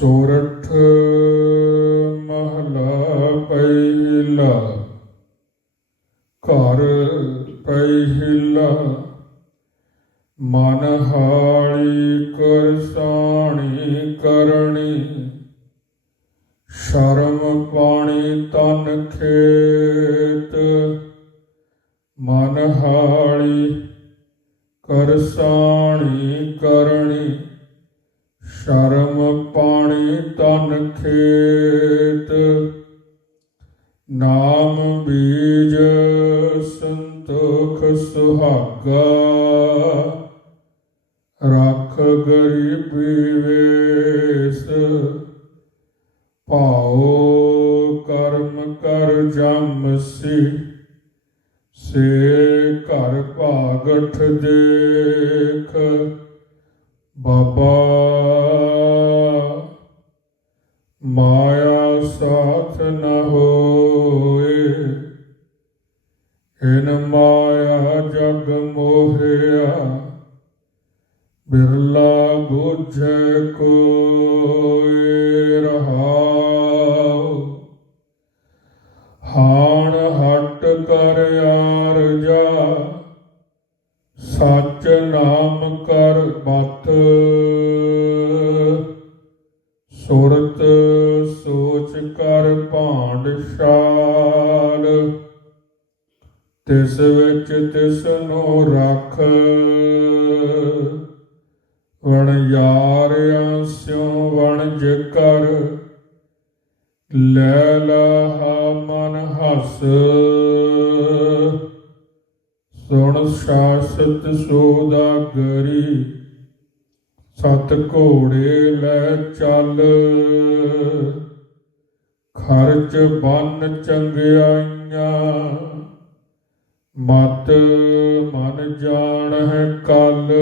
ਸੋਰਠ ਮਹਲਾ ਪਹਿਲਾ, ਘਰ ਪਹਿਲਾ। ਮਨ ਹਾਲੀ ਕਰਸਾਣੀ ਕਰਨੀ, ਸ਼ਰਮ ਪਾਣੀ ਤਨ ਖੇਤ। ਮਨ ਹਾਲੀ ਕਰਸਾਣੀ ਕਰਨੀ ਸ਼ਰਮ ਪਾਣੀ ਤਨ ਖੇਤ, ਨਾਮ ਬੀਜ ਸੰਤੋਖ ਸੁਹਾਗਾ। ਰੱਖ ਗਰੀਬੀ ਵੇਸ, ਭਾਉ ਕਰਮ ਕਰ ਜਮ ਸੀ। ਸੇ ਘਰ ਭਾਗਠ ਦੇਖ, ਬਾਬਾ ਇਨ ਮਾਇਆ ਜਗ ਮੋਹਿਆ, ਬਿਰਲਾ ਬੁਝੈ ਕੋਇ ਰਹਾਉ। ਹਾਣ ਹਟ ਕਰ ਆਰਜਾ ਸਚ ਨਾਮ ਕਰ ਬਤ। ਸੁਰਤ ਸੋਚ ਕਰ ਭਾਂਡ ਤਿਸ ਵਿੱਚ ਤਿਸ ਨੂੰ ਰੱਖ। ਵਣ ਯਾਰਿਆਂ ਆਸਿਓ ਵਣ ਕਰ ਲੈ ਲਹਾ ਮਨ ਹਸ। ਸੁਣ ਸ਼ਾਸਤ ਸੋਦਾਗਰੀ ਸਤ ਘੋੜੇ ਲੈ ਚੱਲ। ਖਰਚ ਬੰਨ ਚੰਗਿਆਈਆਂ ਮਤ ਮਨ ਜਾਣ ਹੈ ਕਲ।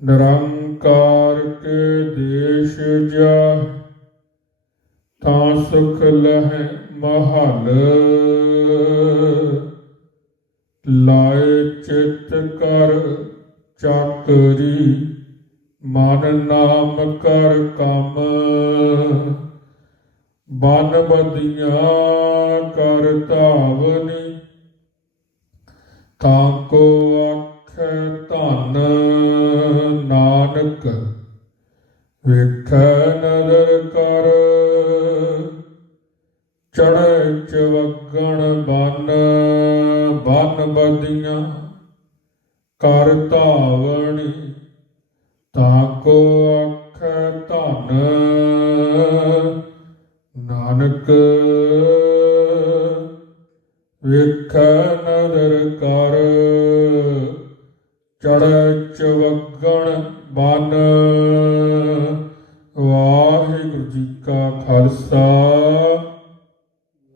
ਨਿਰੰਕਾਰ ਕੇ ਦੇਸ਼ ਜਾ ਤਾਂ ਸੁਖ ਲਹਿ ਮਹਲ। ਲਾਏ ਚਿਤ ਕਰ ਚਾਕਰੀ, ਮਨ ਨਾਮ ਕਰ ਕੰਮ। ਬਨ ਬਦੀਆਂ ਤਾਂ ਕੋ ਆਖੈ ਧਨ ਨਾਨਕ, ਵੇਖੈ ਨਦਰ ਕਰ, ਚੜ੍ਹੈ ਚਵਗਣ ਬਨ ਬਨ ਬਦੀਆਂ, ਕਰ ਧਾਵਣੀ ਤਾਂ ਕੋ ਆਖੈ ਧਨ ਨਾਨਕ। ਵੇਖੈ ਨਦਰ ਕਰ ਚੜ੍ਹੈ ਚਵਗਣ ਬਨ। ਵਾਹਿਗੁਰੂ ਜੀ ਕਾ ਖਾਲਸਾ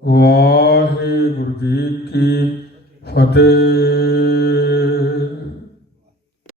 ਵਾਹਿਗੁਰੂ ਜੀ ਕੀ ਫਤਿਹ।